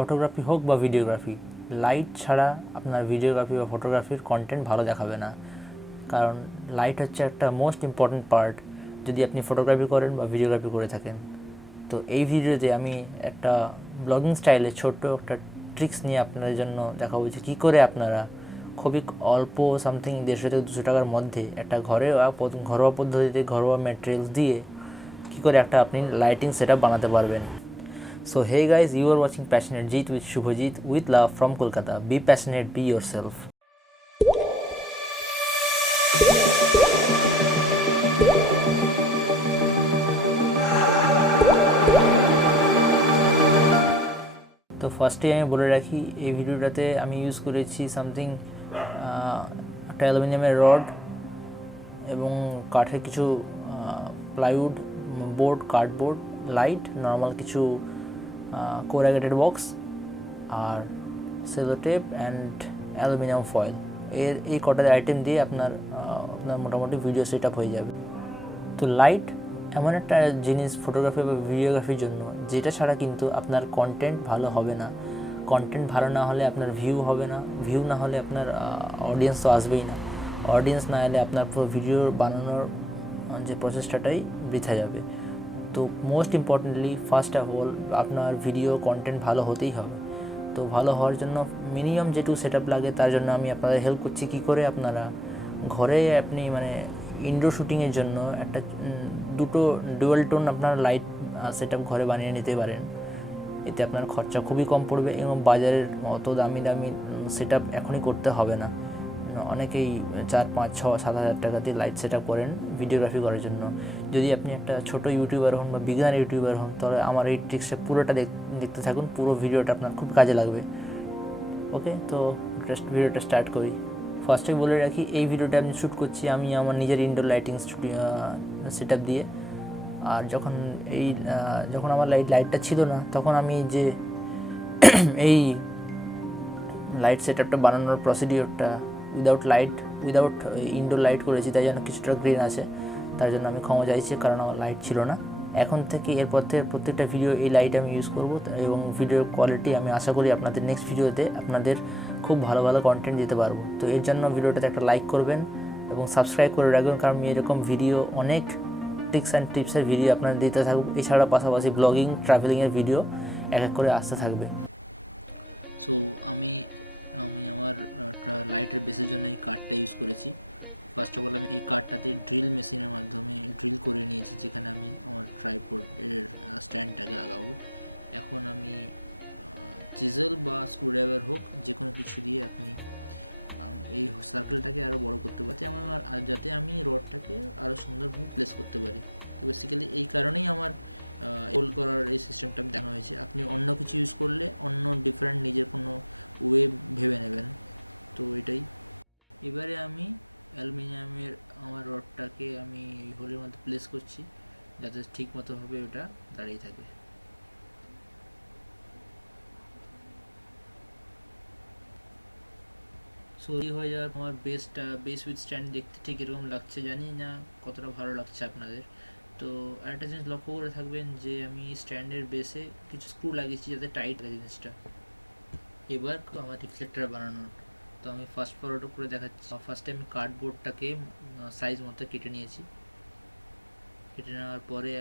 Photography হোক বা videography, light ছাড়া আপনার ভিডিওগ্রাফি বা ফটোগ্রাফির কন্টেন্ট ভালো দেখাবে না। কারণ লাইট হচ্ছে একটা মোস্ট ইম্পর্ট্যান্ট পার্ট যদি আপনি ফটোগ্রাফি করেন বা ভিডিওগ্রাফি করে থাকেন। তো এই ভিডিওতে আমি একটা ব্লগিং স্টাইলে ছোট্ট একটা ট্রিক্স নিয়ে আপনাদের জন্য দেখাবো যে কী করে আপনারা খুবই অল্প সামথিং 150 থেকে 200 টাকার মধ্যে একটা ঘরোয়া পদ্ধতিতে ঘরোয়া ম্যাটেরিয়ালস দিয়ে কী করে একটা আপনি লাইটিং সেট বানাতে পারবেন। So hey guys, you are watching Passionate Jeet with Subhajit with love from Kolkata. Be passionate, be yourself. তো ফার্স্টেই আমি বলে রাখি, এই ভিডিওটাতে আমি ইউজ করেছি সামথিং একটা অ্যালুমিনিয়ামের রড এবং কাঠের কিছু plywood, board, cardboard, light, normal কিছু কোরাগেটেড বক্স আর cello tape and aluminium foil. এই কটা আইটেম দিয়ে আপনার মোটামুটি ভিডিও সেট আপ হয়ে যাবে। তো লাইট এমন একটা জিনিস ফটোগ্রাফি বা ভিডিওগ্রাফির জন্য যেটা ছাড়া কিন্তু আপনার কন্টেন্ট ভালো হবে না। কন্টেন্ট ভালো না হলে আপনার ভিউ হবে না, ভিউ না হলে আপনার অডিয়েন্স তো আসবেই না, অডিয়েন্স না এলে আপনার পুরো ভিডিও বানানোর যে প্রচেষ্টাটাই বৃথা যাবে। তো most importantly first of all আপনার ভিডিও কন্টেন্ট ভালো হতেই হবে। তো ভালো হওয়ার জন্য মিনিমাম যেটুকু সেট আপ লাগে তার জন্য আমি আপনাদের হেল্প করছি কী করে আপনারা ঘরে আপনি ইনডোর শ্যুটিংয়ের জন্য একটা দুটো ডুয়েল টোন আপনার লাইট সেট আপ ঘরে বানিয়ে নিতে পারেন। এতে আপনার খরচা খুবই কম পড়বে এবং বাজারের অত দামি সেট আপ এখনই করতে হবে না। অনেকেই 4, 5, 6, 7 হাজার টাকা দিয়ে লাইট সেট আপ করেন ভিডিওগ্রাফি করার জন্য। যদি আপনি একটা ছোটো ইউটিউবার হন বা বিগিনার ইউটিউবার হন তাহলে আমার এই ট্রিক্সটা পুরোটা দেখতে থাকুন, পুরো ভিডিওটা আপনার খুব কাজে লাগবে। ওকে, তো ভিডিওটা স্টার্ট করি। ফার্স্টে বলে রাখি, এই ভিডিওটা আমি শ্যুট করছি আমি আমার নিজের ইনডোর লাইটিং সেট আপ দিয়ে। আর যখন আমার লাইটটা ছিল না তখন আমি যে এই লাইট সেট আপটা বানানোর প্রসিডিওরটা উইদাউট ইনডোর লাইট করেছি, তাই জন্য কিছুটা গ্রিন আছে, তার জন্য আমি ক্ষমা চাইছি, কারণ আমার লাইট ছিল না। এখন থেকে এরপর থেকে প্রত্যেকটা ভিডিও এই লাইট আমি ইউজ করব এবং ভিডিওর কোয়ালিটি আমি আশা করি আপনাদের নেক্সট ভিডিওতে আপনাদের খুব ভালো ভালো কন্টেন্ট দিতে পারবো। তো এর জন্য ভিডিওটাতে একটা লাইক করবেন এবং সাবস্ক্রাইব করে রাখবেন, কারণ আমি এরকম ভিডিও অনেক ট্রিক্স অ্যান্ড টিপসের ভিডিও আপনারা দিতে থাকবো। এছাড়া পাশাপাশি ব্লগিং, ট্রাভেলিংয়ের ভিডিও এক এক করে আসতে থাকবে। সো আমি আমার লাইটের বেসের জন্য এই কার্ডটা ইউজ করেছি। ফার্স্ট অফ অল আমি এই কার্ডটাতে ড্রিল মেশিনের মাধ্যমে ড্রিল করে নিয়েছি, যেখানে আমি আমার ট্রাইপডের স্ট্যান্ডটাকে লাগাবো। এখন আমি চিজেল বা স্ক্রুড্রাইভার হোক যে কোনো কিছু দিয়ে আপনি এই সার্কেলটাকে আরও বড় করতে পারি যাতে আমি রডটাকে আরও সুন্দরভাবে প্লেস করতে পারি। তো বেসিক্যালি এই কারণেই আমার হোল করার এই সিস্টেমটা দেখানো হয়েছে। আপনি অন্য কিছু ইউজ করলে অন্য ডিফারেন্ট নিজের কোনো ওয়ে ভেবে নেবেন। তো এটাই। এবারে আমি অ্যালুমিনিয়ামের আমার রডটাকে আমি হোলের মধ্যে প্লেস করছি যাতে ঠিক মতোভাবে ওটা দাঁড়িয়ে থাকে। সো এই হয়ে যাওয়ার আমার বেস উইথ স্ট্যান্ড দেখতে ঠিক এরকম লাগছে, জানি না কতটা ভালো লাগছে আপনাদের। তো আরেকটা জিনিস লক্ষ্য করে থাকবেন যে আমি স্ট্যান্ডের বেসে কিছু স্ক্রু লাগিয়েছি যাতে টাইট লাগে জিনিসটা। এবার আমার রিফ্লেক্টর বানানোর, তো আমি ফাস্ট ফরওয়ার্ড করে দেখাচ্ছি। ফার্স্টে আমি কার্ডবোর্ডটাকে সাইজ মতো কেটে নিয়েছি। কেটে নেওয়ার পরে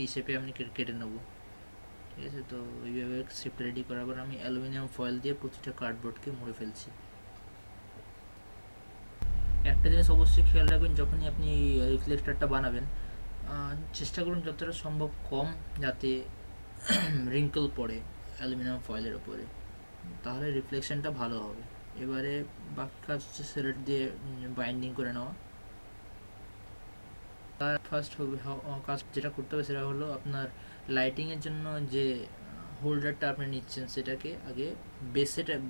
এই শেপে আমি কেটে নেবো, ঠিক আছে। তো এইভাবে শেপটা রেডি করার পর আমি অ্যালুমিনিয়াম ফয়েল দিয়ে প্রতিটা কার্ডবোর্ডকে মুড়ে ফেলছি। একটা জিনিস অবশ্যই খেয়াল রাখবেন, যখনই আপনি রিফ্লেক্টরটা বানাবেন চেষ্টা করুন যতটা সম্ভব কম যাতে রিঙ্কল পড়ে অ্যালুমিনিয়াম ফয়েলের ওপরে, তাহলে রিফ্লেকশনটা ভালো হবে। এবারে বাকি কাজ হচ্ছে সেলেট দিয়ে বাইন্ডিং করে নেওয়া। তার ফার্স্ট কাজ যেটা করতে হবে সেটা হলো আপনার লাইটিংয়ের জন্য যে হোল্ডারটা আপনি নিচ্ছেন সেটাকে আগে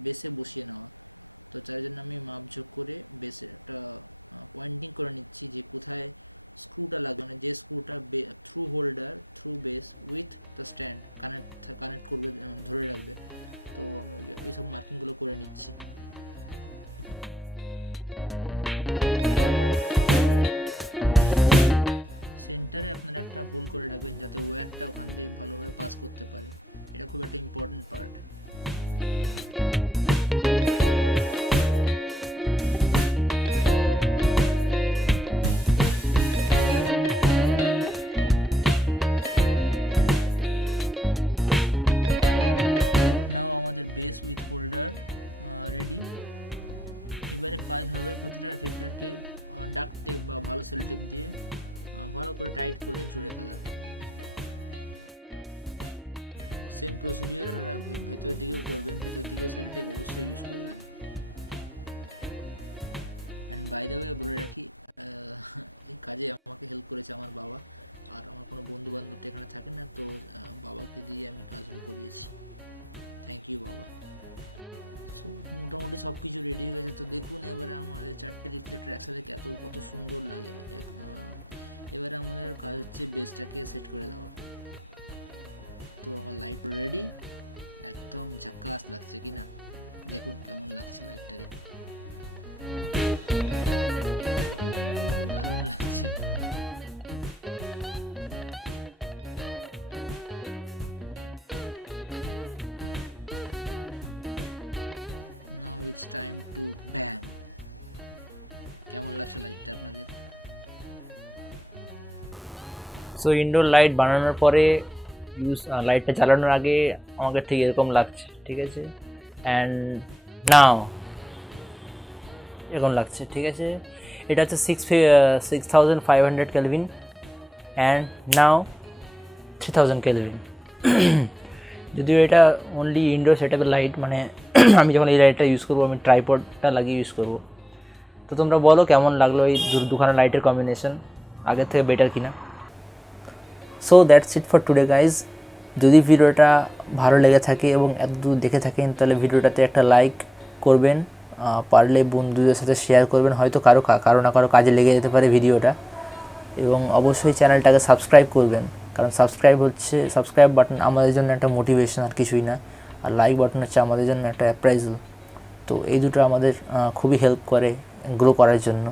বেসে বসিয়ে নেওয়া। তো তার জন্য আমি মাপঝোঁক করে বেসে একটা পয়েন্টিং করে নিচ্ছি যে কোথায় স্ক্রুটা লাগবে, যে স্ক্রুটা through holder through base with the stand connect করবে, ধরে রাখবে। তো আমি ওই সব মার্কিংগুলো করে নিচ্ছি। সেন্টারে আপনারা একটা হোল করে রাখবেন যাতে ওয়্যারটা ওখান দিয়ে ভালোভাবে পাস করতে পারে। এটা খুব একটা ইম্পর্টেন্ট পার্ট। নাও আমাদের বেস উইথ হোল্ডার রেডি। এবারে কাজ হবে প্রতিটা রিফ্লেক্টকে ডাক্ট টেপ বা ভালো সেল টেপ দিয়ে ভালো করে টাইট করে জুড়ে ফেলা। সেম প্রসিডিওর আপনারা ভেতরের দিকেও করবেন, ভেতর দিকেও সেল টেপ অবশ্যই ইউজ করবেন। অ্যান্ড বাই দ্য ওয়ে বলে রাখি, এই কাজে আমাকে হেল্প করেছে আমার বাবা, আর আমার কোনো বন্ধু বান্ধব তো এখানে থাকে না, তো বাবাকে দিয়ে আমি কাজগুলো করিয়েছি। থ্যাংক ইউ বাবা। সো মোটামুটি সব কিছু রেডি হয়ে গেছে। তো দেখুন এবারে আমাদের 4টে রিফ্লেক্টর একসাথে কত সুন্দর লাগে। এবারে আমাদের কাজ হচ্ছে বেসটাকে সেট করে দেওয়া। তো আমার লাইট রেডি, একদম ঝাক্কাস লাগছে কি না, দেখুন কেমন লাগছে লাইটটাকে, দারুণ লাগছে। নাও ইটস টাইম টু ব্যাং। কেমন লাগছে লাইটটা আপনাদের? সো ইনডোর লাইট বানানোর পরে লাইটটা চালানোর আগে আমাকে ঠিক এরকম লাগছে, ঠিক আছে? অ্যান্ড নাও এরকম লাগছে, ঠিক আছে? এটা হচ্ছে 6500 কেলভিন অ্যান্ড নাও 3000 কেলভিন। যদিও এটা অনলি ইনডোর সেটআপের লাইট, মানে আমি যখন এই লাইটটা ইউজ করবো আমি ট্রাইপডটা লাগিয়ে ইউজ করবো। তো তোমরা বলো কেমন লাগলো এই দুখানা লাইটের কম্বিনেশন, আগের থেকে বেটার কিনা। So that's it for today guys. যদি ভিডিওটা ভালো লেগে থাকে এবং এতদূর দেখে থাকেন তাহলে ভিডিওটাতে একটা লাইক করবেন, পারলে বন্ধুদের সাথে শেয়ার করবেন, হয়তো কারো না কারো কাজে লেগে যেতে পারে ভিডিওটা। এবং অবশ্যই চ্যানেলটাকে সাবস্ক্রাইব করবেন, কারণ সাবস্ক্রাইব বাটন আমাদের জন্য একটা মোটিভেশন আর কিছুই না, আর লাইক বাটন হচ্ছে আমাদের জন্য একটা অ্যাপ্রাইজাল। তো এই দুটো আমাদের খুবই হেল্প করে গ্রো করার জন্য।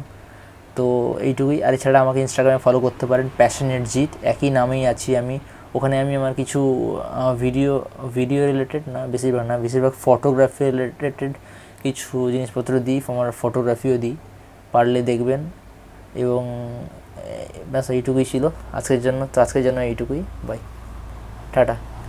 তো এইটুকুই। আর এছাড়া আমাকে ইনস্টাগ্রামে ফলো করতে পারেন, প্যাশনেট জিত, একই নামেই আছি আমি। ওখানে আমি আমার কিছু ভিডিও রিলেটেড বেশিরভাগ ফটোগ্রাফি রিলেটেড কিছু জিনিসপত্র দিই, আমার ফটোগ্রাফিও দিই, পারলে দেখবেন। এবং ব্যাস এইটুকুই ছিল আজকের জন্য। তো আজকের জন্য এইটুকুই, বাই, টাটা।